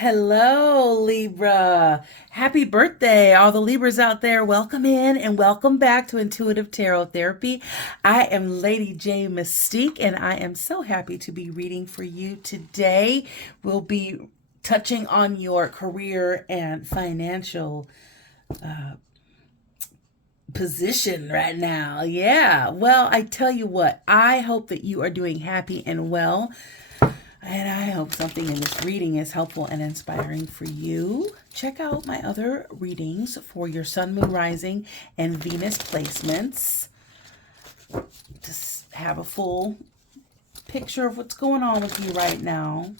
Hello, Libra. Happy birthday, all the Libras out there. Welcome in and welcome back to Intuitive Tarot Therapy. I am Lady J Mystique, and I am so happy to be reading for you today. We'll be touching on your career and financial position right now. Yeah. Well, I tell you what, I hope that you are doing happy and well. And I hope something in this reading is helpful and inspiring for you. Check out my other readings for your Sun, Moon, Rising, and Venus placements. Just have a full picture of what's going on with you right now.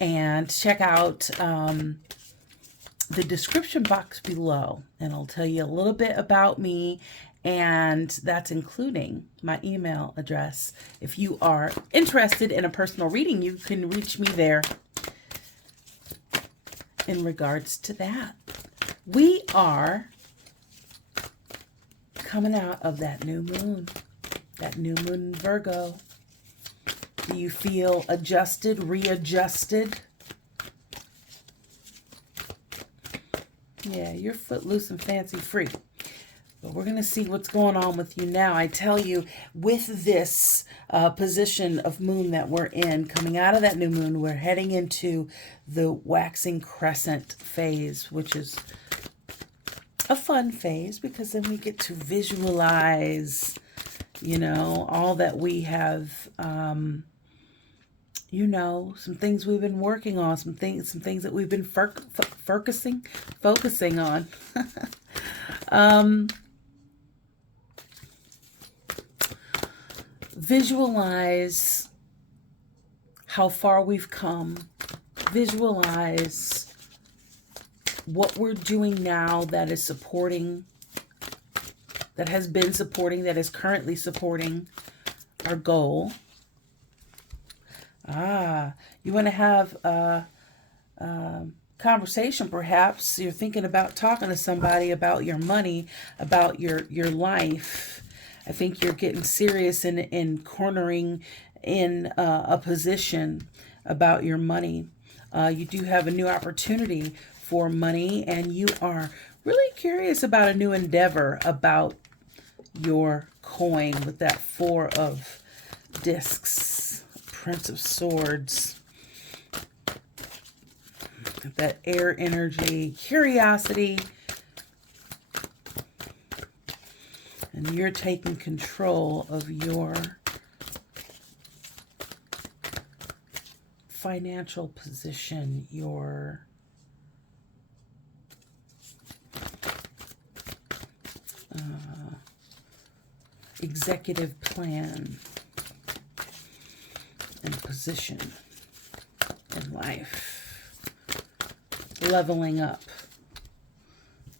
And check out the description box below. And I'll tell you a little bit about me. And that's including my email address. If you are interested in a personal reading, you can reach me there in regards to that. We are coming out of that new moon in Virgo. Do you feel adjusted, readjusted? Yeah, you're footloose and fancy free. But we're going to see what's going on with you now. I tell you, with this position of moon that we're in, coming out of that new moon, we're heading into the waxing crescent phase, which is a fun phase because then we get to visualize, you know, all that we have, you know, some things we've been working on, some things that we've been focusing on. Visualize how far we've come. Visualize what we're doing now that is supporting, that has been supporting, that is currently supporting our goal. You want to have a conversation, perhaps. You're thinking about talking to somebody about your money, about your life. I think you're getting serious in cornering in a position about your money. You do have a new opportunity for money, and you are really curious about a new endeavor about your coin with that Four of Discs, Prince of Swords, that air energy, curiosity. And you're taking control of your financial position, your executive plan and position in life. Leveling up.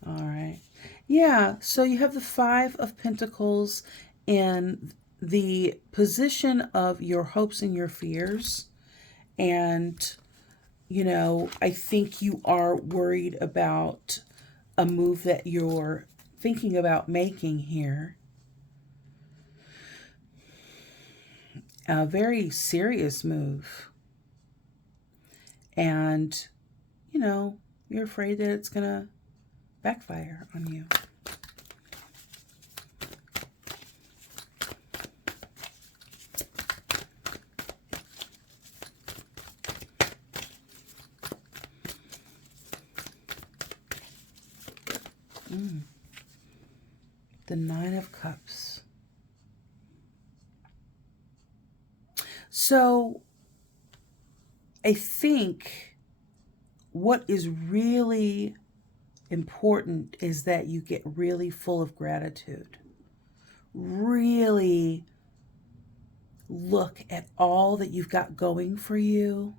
All right. Yeah, so you have the Five of Pentacles in the position of your hopes and your fears. And, you know, I think you are worried about a move that you're thinking about making here. A very serious move. And, you know, you're afraid that it's going to backfire on you. The Nine of Cups. So I think what is really important is that you get really full of gratitude. Really look at all that you've got going for you.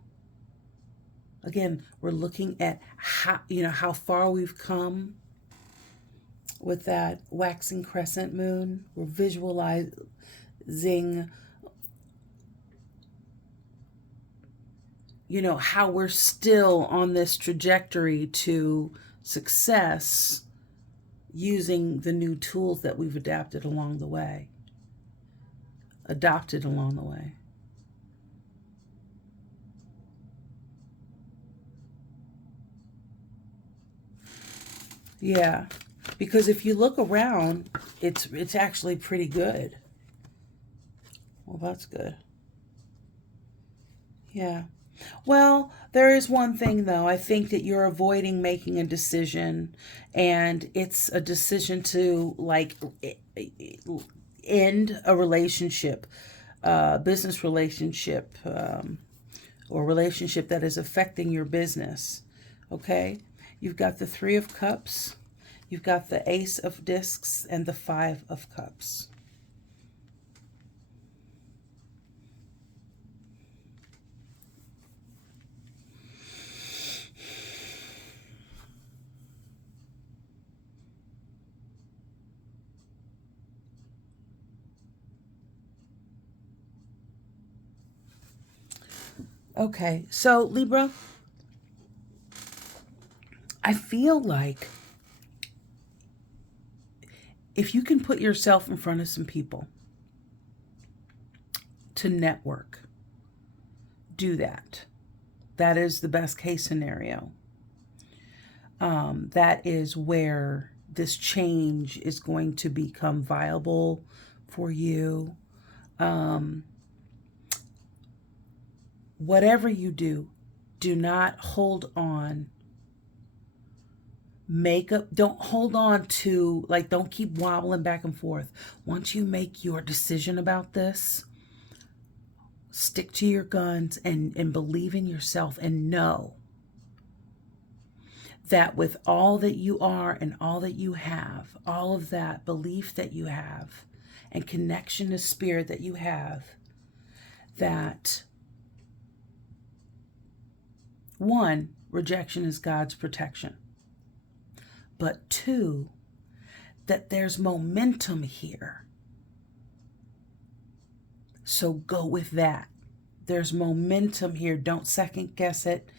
Again, we're looking at how far we've come with that waxing crescent moon. We're visualizing, you know, how we're still on this trajectory to success using the new tools that we've adopted along the way. Yeah. Because if you look around, it's actually pretty good. Well, that's good. Yeah. Well, there is one thing though. I think that you're avoiding making a decision, and it's a decision to like end a relationship, business relationship, or relationship that is affecting your business. Okay? You've got the Three of Cups, you've got the Ace of Discs, and the Five of Cups. Okay, so Libra, I feel like if you can put yourself in front of some people to network, do that. That is the best case scenario. That is where this change is going to become viable for you. Whatever you do, do not hold on. Don't hold on to, like, don't keep wobbling back and forth. Once you make your decision about this, stick to your guns and believe in yourself, and know that with all that you are and all that you have, all of that belief that you have and connection to spirit that you have, that one, rejection is God's protection. But two, that there's momentum here. So go with that. There's momentum here. Don't second guess it,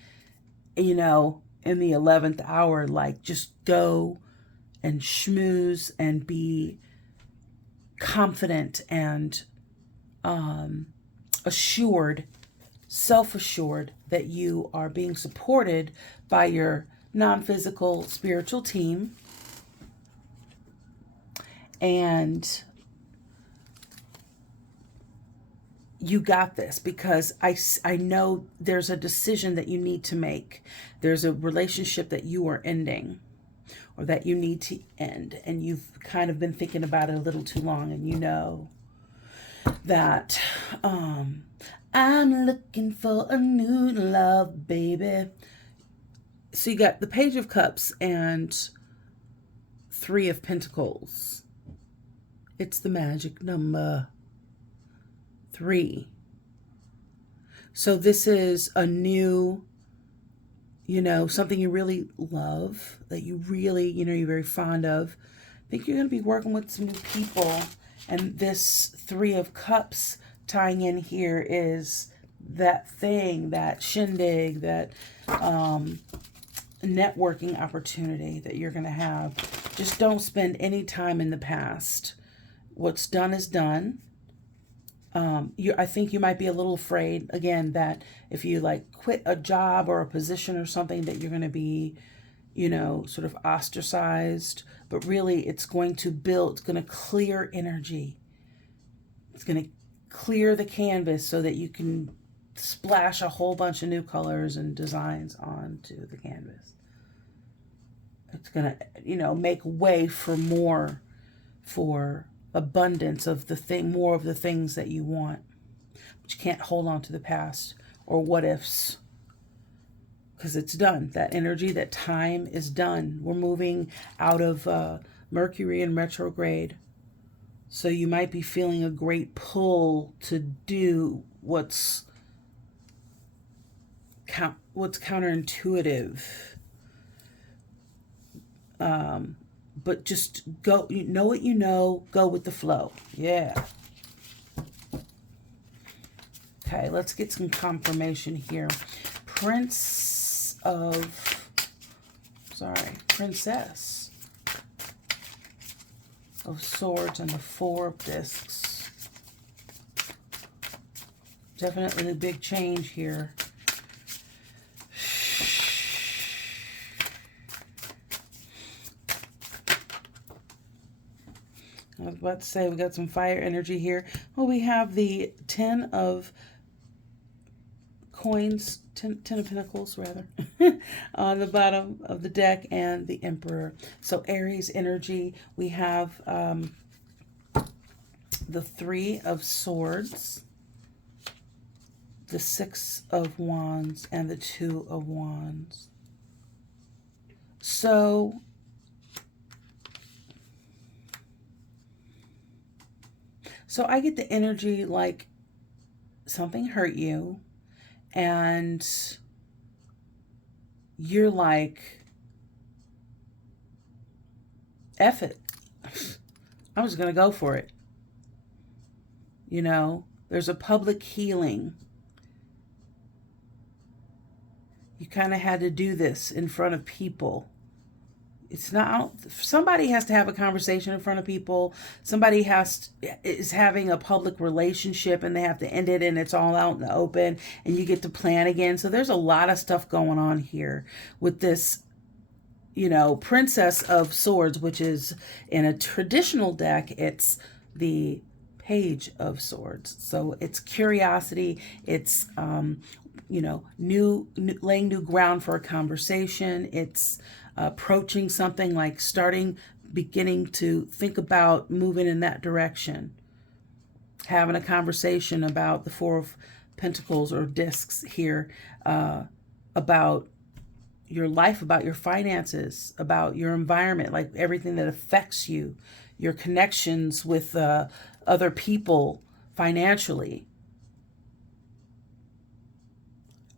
in the 11th hour. Like, just go and schmooze and be confident and assured, self-assured that you are being supported by your non-physical spiritual team. And you got this, because I know there's a decision that you need to make. There's a relationship that you are ending, or that you need to end, and you've kind of been thinking about it a little too long, and you know that I'm looking for a new love, baby. So you got the Page of Cups and Three of Pentacles. It's the magic number 3. So this is a new, something you really love, that you really, you're very fond of. I think you're going to be working with some new people. And this Three of Cups tying in here is that thing, that shindig, that networking opportunity that you're going to have. Just don't spend any time in the past. What's done is done. I think you might be a little afraid, again, that if you quit a job or a position or something, that you're going to be, sort of ostracized. But really, it's going to build, it's going to clear energy. It's going to clear the canvas so that you can splash a whole bunch of new colors and designs onto the canvas. It's going to, make way for more, for abundance of more of the things that you want. But you can't hold on to the past or what ifs, because it's done. That energy, that time is done. We're moving out of Mercury in retrograde. So you might be feeling a great pull to do what's counterintuitive. But just go, you know what you know, go with the flow. Yeah. Okay, let's get some confirmation here. Princess of Swords and the Four of Discs. Definitely a big change here. about to say we got some fire energy here. Well, we have the 10 of coins, 10 of Pentacles rather, on the bottom of the deck, and the Emperor. So Aries energy, we have the 3 of Swords, the 6 of Wands, and the 2 of Wands. So I get the energy like something hurt you and you're like, F it. I'm just going to go for it. You know, there's a public healing. You kind of had to do this in front of people. It's not, somebody has to have a conversation in front of people. Somebody is having a public relationship and they have to end it and it's all out in the open and you get to plan again. So there's a lot of stuff going on here with this, you know, Princess of Swords, which is in a traditional deck, it's the Page of Swords. So it's curiosity. It's, you know, laying new ground for a conversation. It's approaching something, like beginning to think about moving in that direction. Having a conversation about the 4 of Pentacles or discs here, about your life, about your finances, about your environment, like everything that affects you, your connections with other people financially.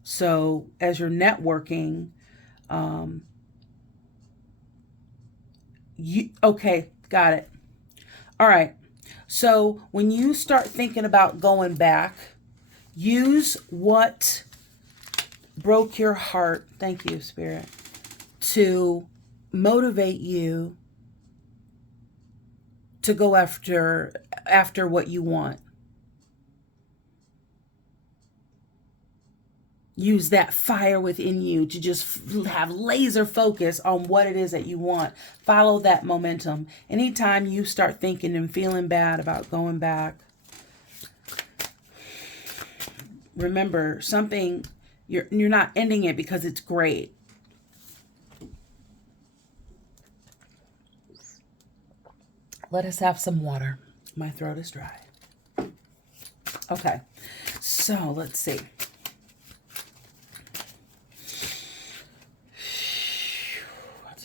So as you're networking, okay, got it. All right. So when you start thinking about going back, use what broke your heart, thank you, Spirit, to motivate you to go after what you want. Use that fire within you to just have laser focus on what it is that you want. Follow that momentum. Anytime you start thinking and feeling bad about going back, remember something, you're not ending it because it's great. Let us have some water. My throat is dry. Okay, so let's see.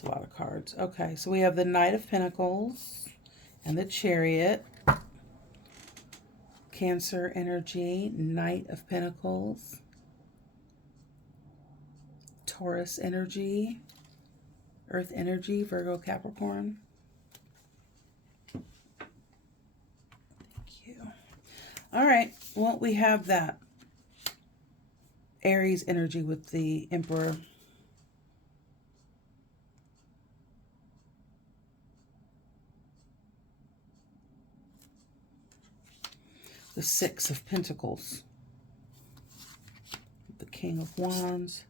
A lot of cards. Okay, so we have the Knight of Pentacles and the Chariot. Cancer energy, Knight of Pentacles. Taurus energy, Earth energy, Virgo, Capricorn. Thank you. All right, well, we have that Aries energy with the Emperor. The 6 of Pentacles, the King of Wands,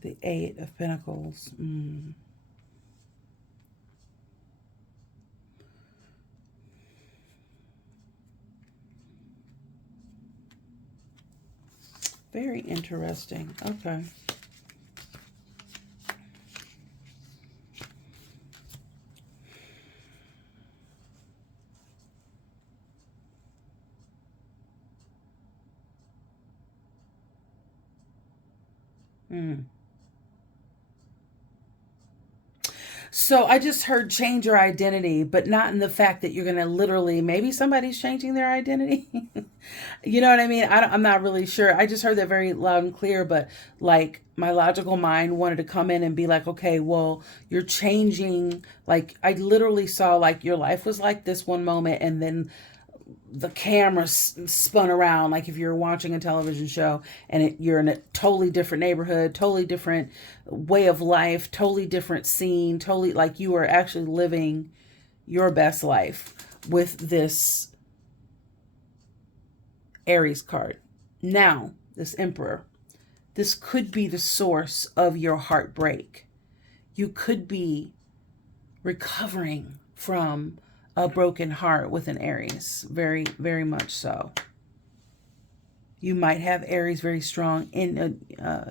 the 8 of Pentacles. Very interesting. Okay. So I just heard change your identity, but not in the fact that you're going to literally, maybe somebody's changing their identity. You know what I mean? I'm not really sure. I just heard that very loud and clear, but like my logical mind wanted to come in and be like, okay, well, you're changing. Like I literally saw like your life was like this one moment and then the camera spun around, like if you're watching a television show and you're in a totally different neighborhood, totally different way of life, totally different scene, totally like you are actually living your best life with this Aries card. Now, this Emperor, this could be the source of your heartbreak. You could be recovering from a broken heart with an Aries. Very, very much so. You might have Aries very strong,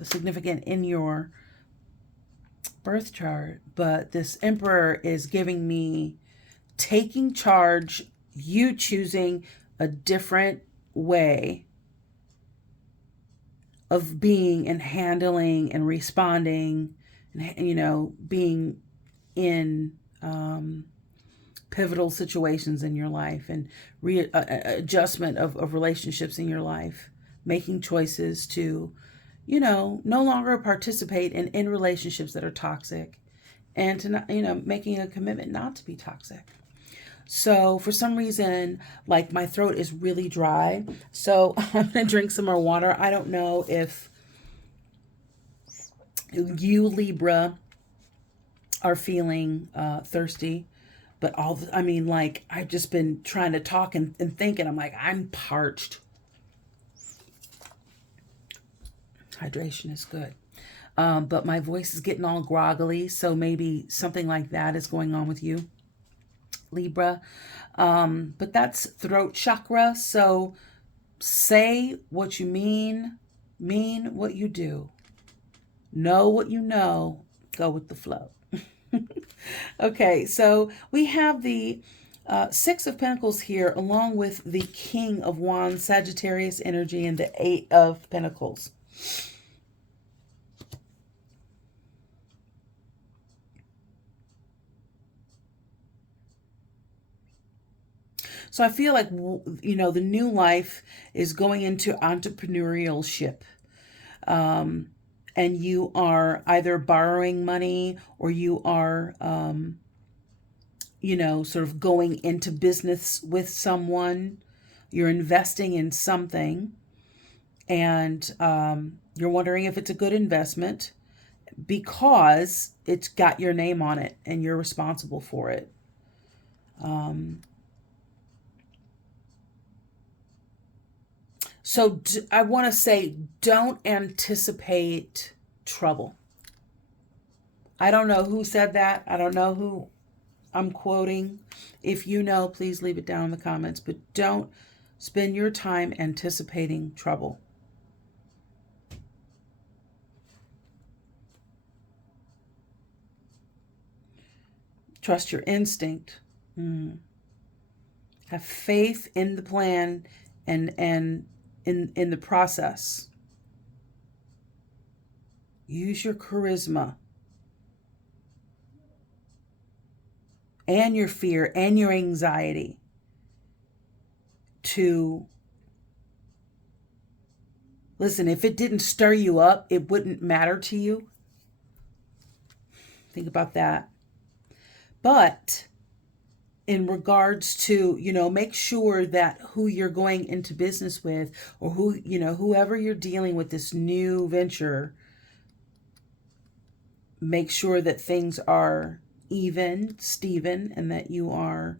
significant in your birth chart. But this Emperor is giving me taking charge, you choosing a different way of being and handling and responding, and, you know, being in pivotal situations in your life, and adjustment of relationships in your life, making choices to, you know, no longer participate in relationships that are toxic, and to not, you know, making a commitment not to be toxic. So for some reason, like, my throat is really dry, so I'm gonna drink some more water. I don't know if you, Libra, are feeling thirsty, but I mean, like, I've just been trying to talk and think, and I'm like, I'm parched. Hydration is good. But my voice is getting all groggly, so maybe something like that is going on with you, Libra. But that's throat chakra. So say what you mean what you do. Know what you know. Go with the flow. Okay, so we have the Six of Pentacles here, along with the King of Wands, Sagittarius energy, and the Eight of Pentacles. So I feel like, you know, the new life is going into entrepreneurship. And you are either borrowing money, or you are, you know, sort of going into business with someone. You're investing in something, and you're wondering if it's a good investment because it's got your name on it and you're responsible for it. So I want to say, don't anticipate trouble. I don't know who said that. I don't know who I'm quoting. If you know, please leave it down in the comments. But don't spend your time anticipating trouble. Trust your instinct. Have faith in the plan and in the process. Use your charisma and your fear and your anxiety to listen. If it didn't stir you up, it wouldn't matter to you. Think about that. But in regards to, you know, make sure that who you're going into business with, or who, you know, whoever you're dealing with this new venture, make sure that things are even, Steven, and that you are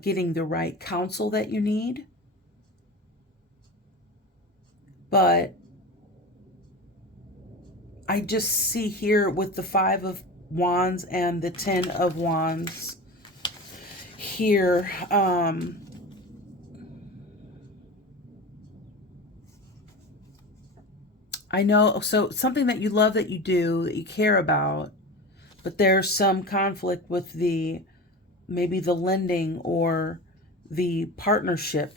getting the right counsel that you need. But I just see here with the Five of Wands and the Ten of Wands here, I know, so something that you love, that you do, that you care about, but there's some conflict with the, maybe the lending or the partnership.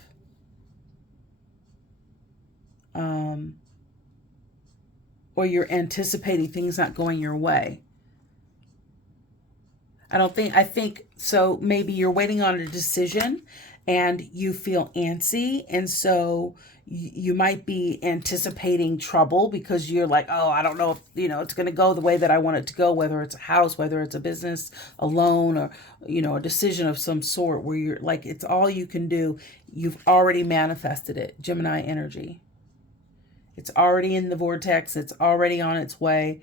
Or you're anticipating things not going your way. I think so maybe you're waiting on a decision and you feel antsy, and so you might be anticipating trouble because you're like, oh, I don't know if, you know, it's going to go the way that I want it to go, whether it's a house, whether it's a business, a loan, or, you know, a decision of some sort where you're like, it's all you can do. You've already manifested it, Gemini energy. It's already in the vortex. It's already on its way.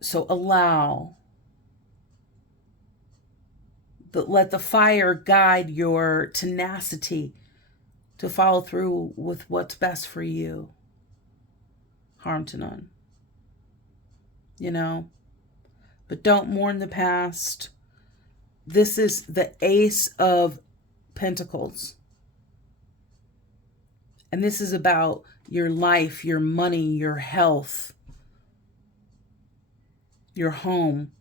So let the fire guide your tenacity to follow through with what's best for you. Harm to none. You know? But don't mourn the past. this is the Ace of Pentacles. And this is about your life, your money, your health, your home,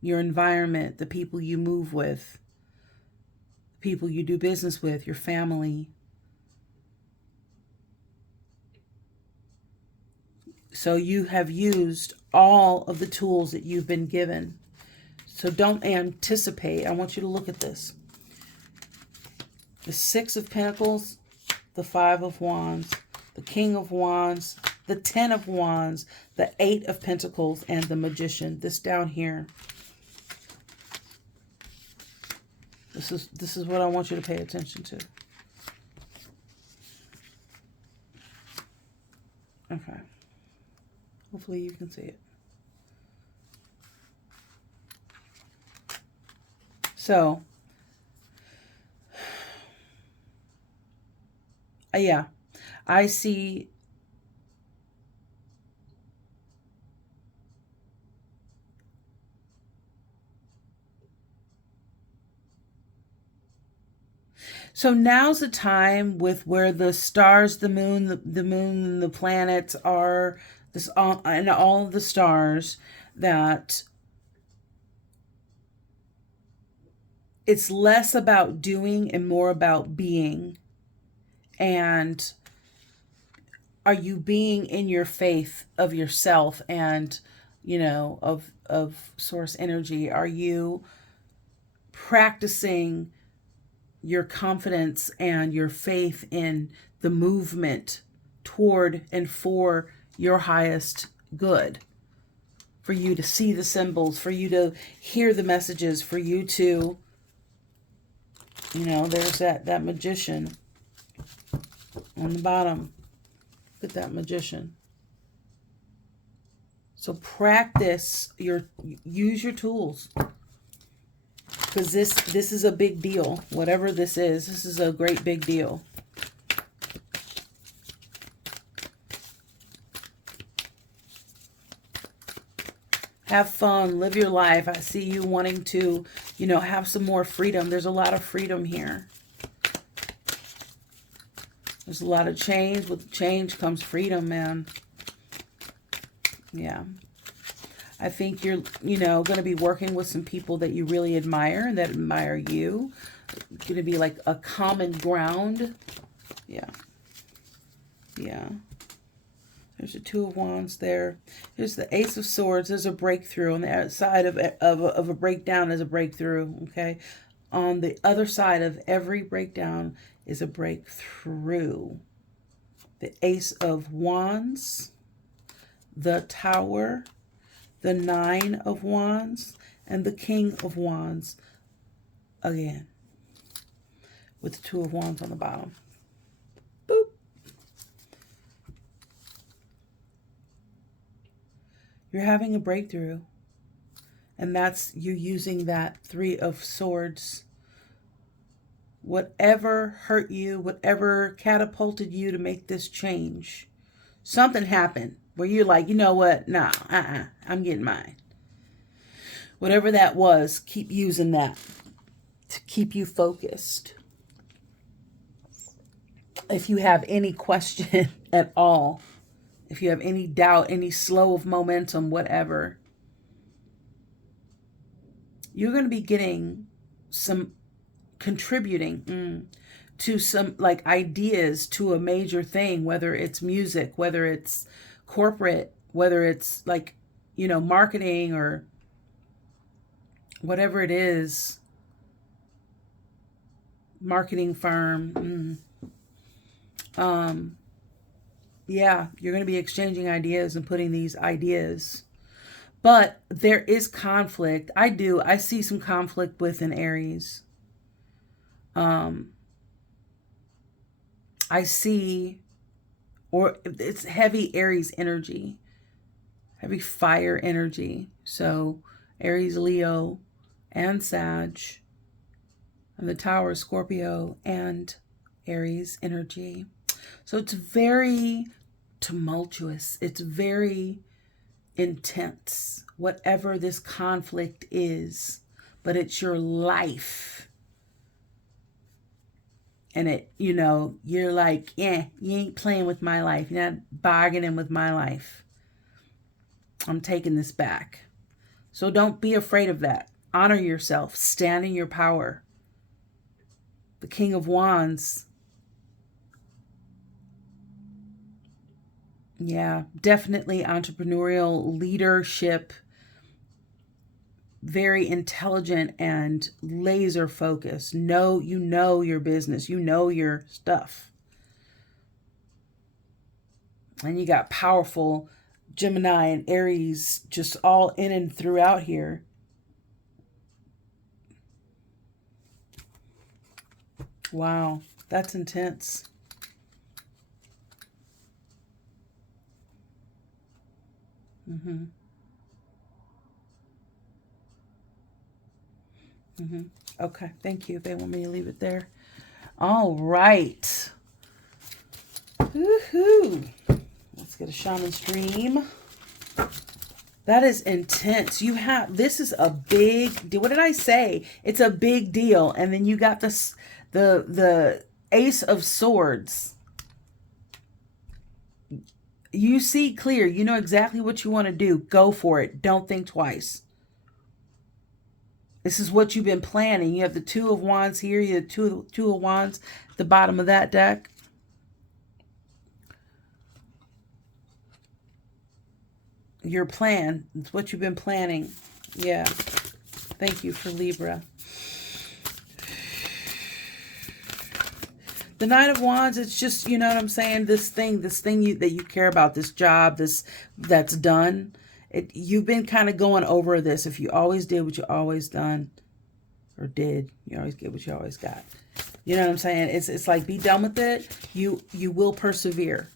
your environment, the people you move with, people you do business with, your family. So you have used all of the tools that you've been given. So don't anticipate. I want you to look at this. The Six of Pentacles, the Five of Wands, the King of Wands, the Ten of Wands, the Eight of Pentacles, and the Magician. This down here. This is what I want you to pay attention to. Okay. Hopefully you can see it. So, yeah, I see so now's the time with where the stars, the moon, and the planets are, this and all of the stars, that it's less about doing and more about being. And are you being in your faith of yourself and, you know, of source energy? Are you practicing your confidence and your faith in the movement toward and for your highest good? For you to see the symbols, for you to hear the messages, for you to, you know, there's that Magician on the bottom. Look at that Magician. So practice use your tools. Because this is a big deal. Whatever this is a great big deal. Have fun, live your life. I see you wanting to, you know, have some more freedom. There's a lot of freedom here. There's a lot of change. With change comes freedom, man. Yeah. I think you're, you know, going to be working with some people that you really admire and that admire you. It's going to be like a common ground. Yeah. Yeah. There's the Two of Wands there. There's the Ace of Swords. There's a breakthrough. On the outside of a breakdown is a breakthrough, okay? On the other side of every breakdown is a breakthrough. The Ace of Wands, the Tower, the Nine of Wands, and the King of Wands again, with the Two of Wands on the bottom. Boop. You're having a breakthrough, and that's you using that Three of Swords. Whatever hurt you, whatever catapulted you to make this change, something happened where you're like, you know what? Nah, I'm getting mine. Whatever that was, keep using that to keep you focused. If you have any question at all, if you have any doubt, any slow of momentum, whatever, you're going to be getting some contributing to some like ideas to a major thing, whether it's music, whether it's corporate, whether it's like, you know, marketing or whatever it is, marketing firm. Yeah, you're going to be exchanging ideas and putting these ideas, but there is conflict. I see some conflict with an Aries. I see, or it's heavy Aries energy, heavy fire energy. So Aries, Leo, and Sag, and the Tower, Scorpio, and Aries energy. So it's very tumultuous. It's very intense, whatever this conflict is. but it's your life. And it, you know, you're like, yeah, you ain't playing with my life. You're not bargaining with my life. I'm taking this back. So don't be afraid of that. Honor yourself. Stand in your power. The King of Wands. Yeah, definitely entrepreneurial leadership. Very intelligent and laser focused. You know your business. You know your stuff. And you got powerful Gemini and Aries just all in and throughout here. Wow, that's intense. Mm-hmm. Mm-hmm. Okay, thank you. They want me to leave it there. All right. Woohoo. Let's get a shaman's dream. That is intense. This is a big deal. What did I say? It's a big deal. And then you got this, the Ace of Swords. You see clear. You know exactly what you want to do. Go for it. Don't think twice. This is what you've been planning. You have the Two of Wands here. You have two of Wands at the bottom of that deck. Your plan. It's what you've been planning. Yeah. Thank you for Libra. The Nine of Wands, it's just, you know what I'm saying? This thing that you care about, this job, that's done. You've been kind of going over this. If you always did what you always done, or did, you always get what you always got. You know what I'm saying? It's like, be done with it. You will persevere.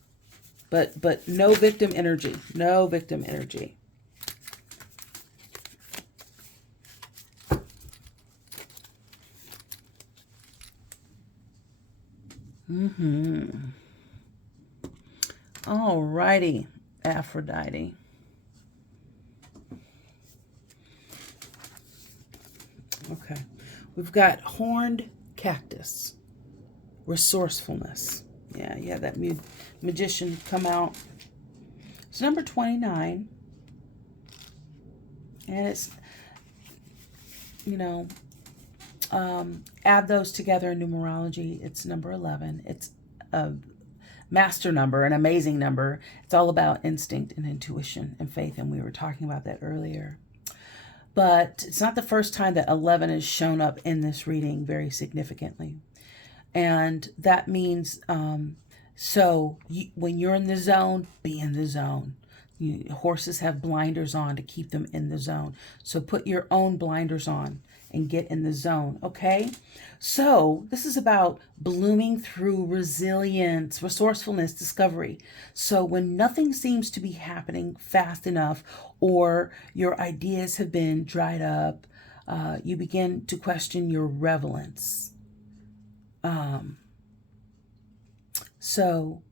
But no victim energy. No victim energy. All righty, Aphrodite. Okay. We've got horned cactus. Resourcefulness. Yeah, you have that magician come out. It's number 29. And it's, you know, add those together in numerology. It's number 11. It's a master number, an amazing number. It's all about instinct and intuition and faith. And we were talking about that earlier. But it's not the first time that 11 has shown up in this reading very significantly. And that means, when you're in the zone, be in the zone. Horses have blinders on to keep them in the zone. So put your own blinders on and get in the zone, okay? So this is about blooming through resilience, resourcefulness, discovery. So when nothing seems to be happening fast enough, or your ideas have been dried up, you begin to question your relevance. So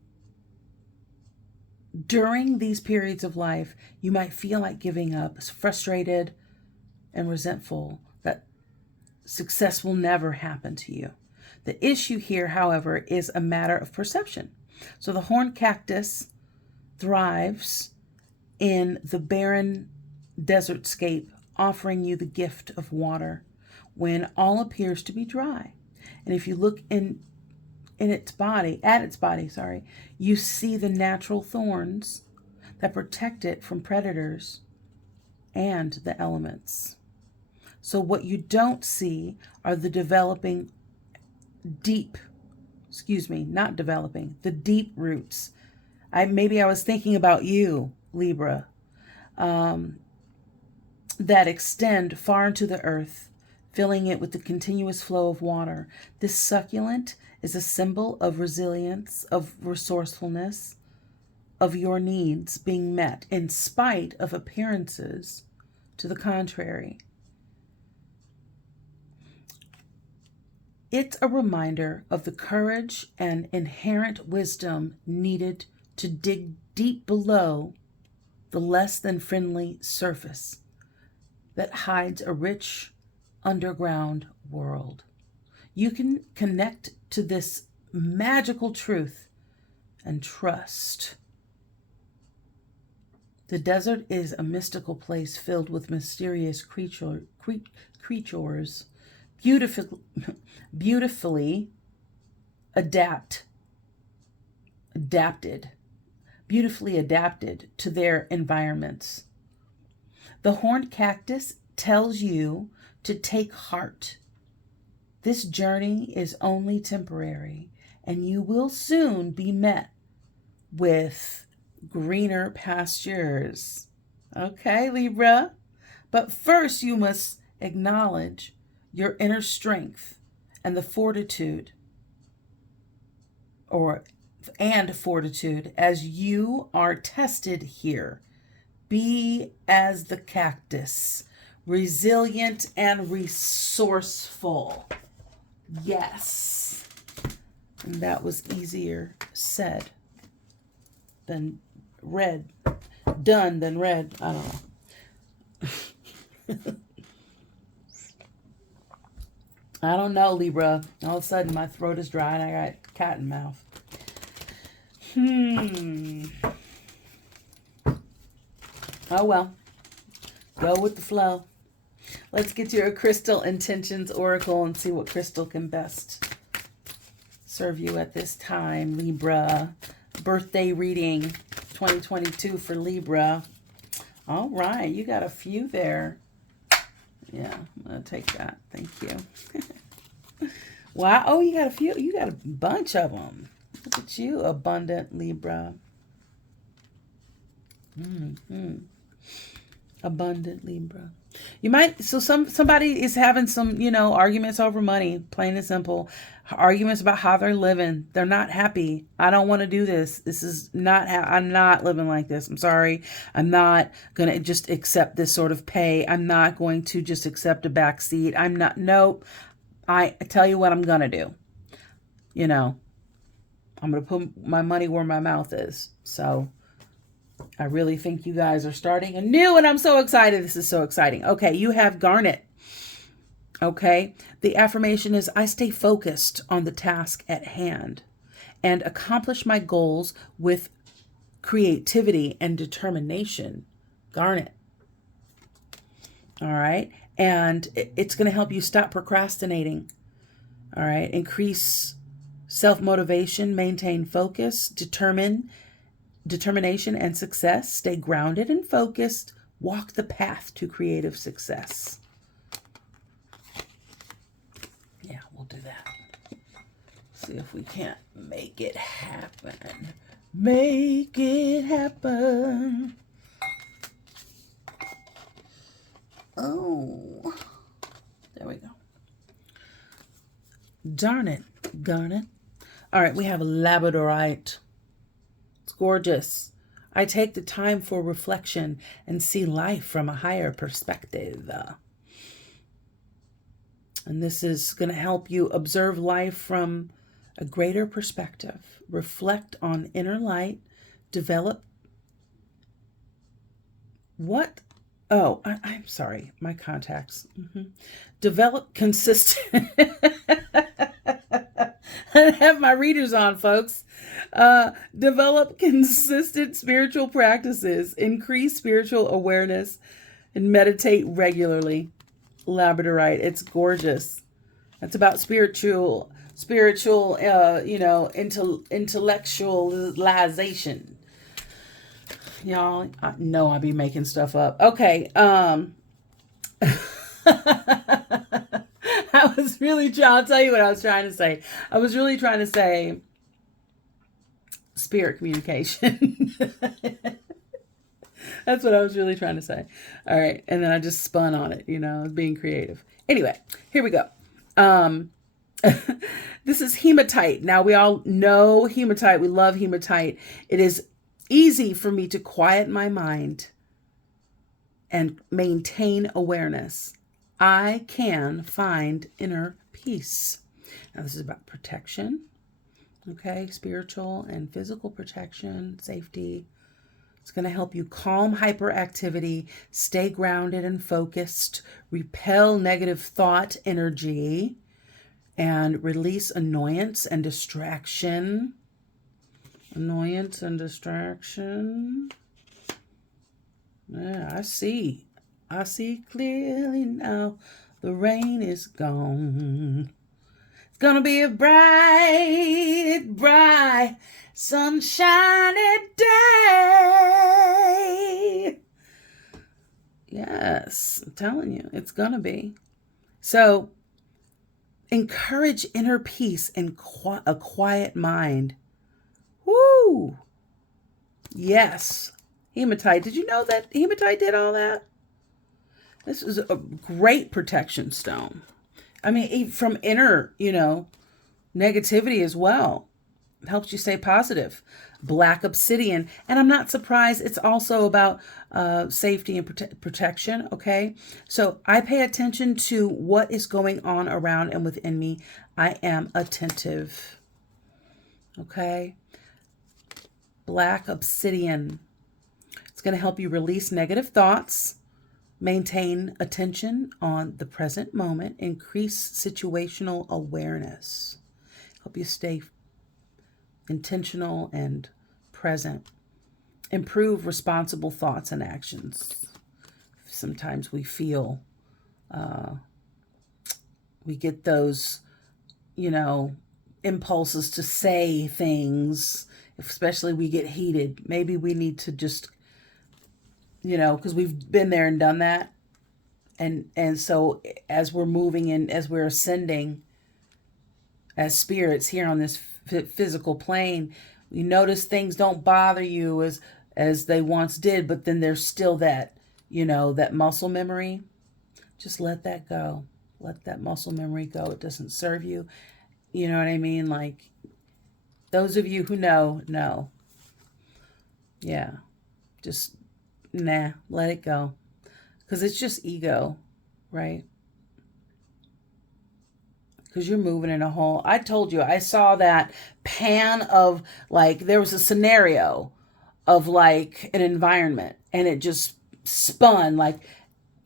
during these periods of life, you might feel like giving up, frustrated and resentful that success will never happen to you. The issue here, however, is a matter of perception. So the horned cactus thrives in the barren desert scape, offering you the gift of water when all appears to be dry. And if you look at its body, you see the natural thorns that protect it from predators and the elements. So what you don't see are the developing deep roots. Maybe I was thinking about you, Libra, that extend far into the earth, filling it with the continuous flow of water. This succulent is a symbol of resilience, of resourcefulness, of your needs being met in spite of appearances to the contrary. It's a reminder of the courage and inherent wisdom needed to dig deep below the less than friendly surface that hides a rich underground world. You can connect to this magical truth and trust. The desert is a mystical place filled with mysterious creatures, beautifully adapted to their environments. The horned cactus tells you to take heart. This journey is only temporary, and you will soon be met with greener pastures. Okay, Libra. But first you must acknowledge your inner strength and the fortitude as you are tested here. Be as the cactus, resilient and resourceful. Yes. And that was easier said than read. Done than read. I don't know. I don't know, Libra. All of a sudden my throat is dry and I got cat in mouth. Oh well. Go with the flow. Let's get your crystal intentions oracle and see what crystal can best serve you at this time, Libra. Birthday reading 2022 for Libra. All right, you got a few there. Yeah, I'm going to take that. Thank you. Wow. Oh, you got a few. You got a bunch of them. Look at you, abundant Libra. Abundant Libra. You might, so somebody is having some, arguments over money, plain and simple. Arguments about how they're living. They're not happy. I don't want to do this. This is not, I'm not living like this. I'm sorry. I'm not going to just accept this sort of pay. I'm not going to just accept a back seat. Nope. I tell you what I'm going to do. I'm going to put my money where my mouth is. So I really think you guys are starting anew, and I'm so excited. This is so exciting. Okay, you have Garnet. Okay, the affirmation is, I stay focused on the task at hand and accomplish my goals with creativity and determination. Garnet. All right, and it's going to help you stop procrastinating. All right, increase self-motivation, maintain focus, determination and success, stay grounded and focused, walk the path to creative success. Yeah, we'll do that. See if we can't make it happen. Make it happen. Oh, there we go. Darn it, Garnet. All right, we have labradorite. It's gorgeous. I take the time for reflection and see life from a higher perspective. And this is going to help you observe life from a greater perspective. Reflect on inner light. Develop. What? Oh, I'm sorry. My contacts. Develop consistent. I have my readers on, folks. Develop consistent spiritual practices. Increase spiritual awareness and meditate regularly. Labradorite. It's gorgeous. That's about spiritual, intellectualization. Y'all, I know I be making stuff up. Okay. I was really trying, I'll tell you what I was trying to say. I was really trying to say spirit communication. That's what I was really trying to say. All right. And then I just spun on it, being creative. Anyway, here we go. This is hematite. Now, we all know hematite. We love hematite. It is easy for me to quiet my mind and maintain awareness. I can find inner peace. Now, this is about protection. Okay. Spiritual and physical protection, safety. It's going to help you calm hyperactivity, stay grounded and focused, repel negative thought energy, and release annoyance and distraction. Annoyance and distraction. Yeah, I see. I see clearly now. The rain is gone. It's gonna be a bright, bright, sunshiny day. Yes, I'm telling you, it's gonna be. So, encourage inner peace and a quiet mind. Woo! Yes. Hematite. Did you know that Hematite did all that? This is a great protection stone. I mean, from inner, negativity as well. It helps you stay positive. Black Obsidian. And I'm not surprised. It's also about safety and protection, okay? So I pay attention to what is going on around and within me. I am attentive, okay? Black Obsidian. It's going to help you release negative thoughts, maintain attention on the present moment, increase situational awareness, help you stay intentional and present, improve responsible thoughts and actions. Sometimes we feel, we get those, impulses to say things, especially we get heated. Maybe we need to just, because we've been there and done that. And so as we're moving in, as we're ascending as spirits here on this physical plane, you notice things don't bother you as they once did, but then there's still that, that muscle memory. Just let that go. Let that muscle memory go. It doesn't serve you. You know what I mean? Like, those of you who know. Yeah. Just, let it go. Because it's just ego, right? Because you're moving in a whole... I told you, I saw that pan of, like, there was a scenario of, like, an environment. And it just spun. Like,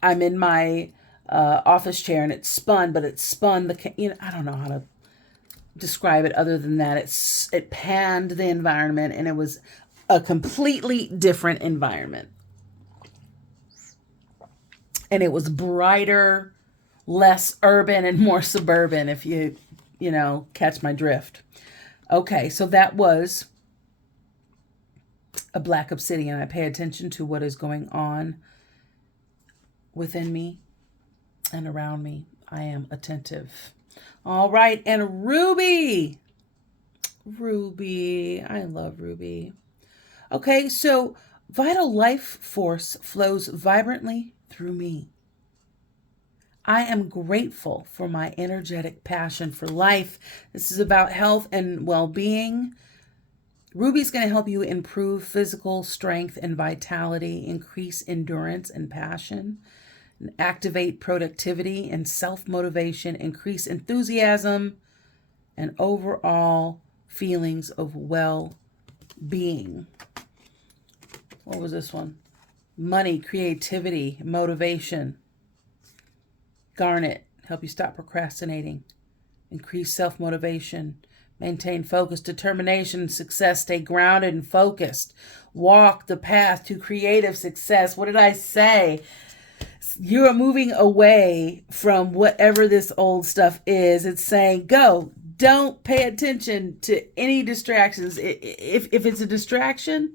I'm in my office chair and it spun, but it spun the... I don't know how to describe it other than that. It panned the environment and it was a completely different environment. And it was brighter, less urban, and more suburban, if you catch my drift. Okay, so that was a Black Obsidian. I pay attention to what is going on within me and around me. I am attentive. All right, and Ruby. Ruby, I love Ruby. Okay, so vital life force flows vibrantly through me. I am grateful for my energetic passion for life. This is about health and well-being. Ruby's going to help you improve physical strength and vitality, increase endurance and passion, and activate productivity and self-motivation, increase enthusiasm, and overall feelings of well-being. What was this one? Money, creativity, motivation. Garnet, help you stop procrastinating. Increase self-motivation. Maintain focus, determination, success. Stay grounded and focused. Walk the path to creative success. What did I say? You are moving away from whatever this old stuff is. It's saying, go. Don't pay attention to any distractions. If it's a distraction,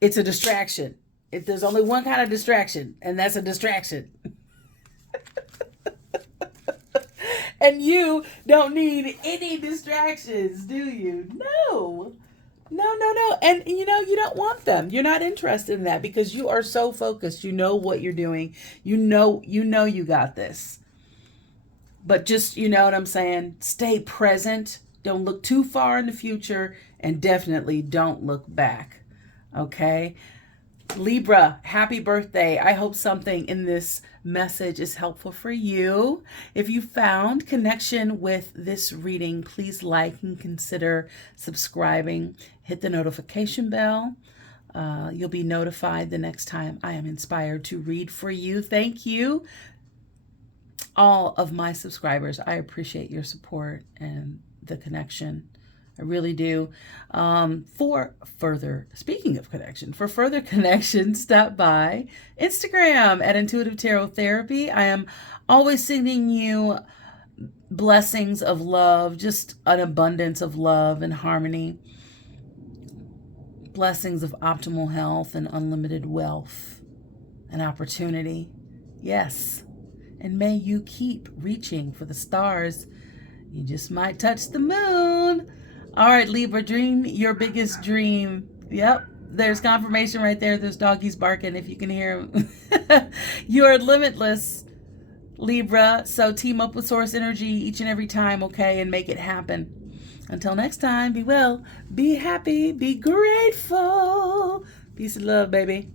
it's a distraction. If there's only one kind of distraction, and that's a distraction. And you don't need any distractions, do you? No. And you don't want them. You're not interested in that because you are so focused. You know what you're doing. You know you got this. But just, you know what I'm saying? Stay present. Don't look too far in the future, and definitely don't look back. Okay? Libra, happy birthday. I hope something in this message is helpful for you. If you found connection with this reading, please like and consider subscribing. Hit the notification bell. You'll be notified the next time I am inspired to read for you. Thank you, all of my subscribers. I appreciate your support and the connection. I really do. Speaking of connection, for further connection, stop by Instagram at Intuitive Tarot Therapy. I am always sending you blessings of love, just an abundance of love and harmony. Blessings of optimal health and unlimited wealth and opportunity. Yes. And may you keep reaching for the stars. You just might touch the moon. All right, Libra, dream your biggest dream. Yep. There's confirmation right there. There's doggies barking if you can hear them. You are limitless, Libra. So team up with Source Energy each and every time, okay, and make it happen. Until next time, be well, be happy, be grateful. Peace and love, baby.